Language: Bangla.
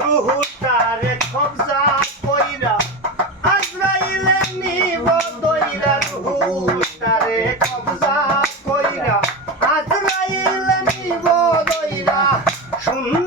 রুহুটারে কবজা কইরা আজরাইলে নিব দইরা। রুহুটারে কবজা কইরা আজরাইলে নিব দইরা। শূন্য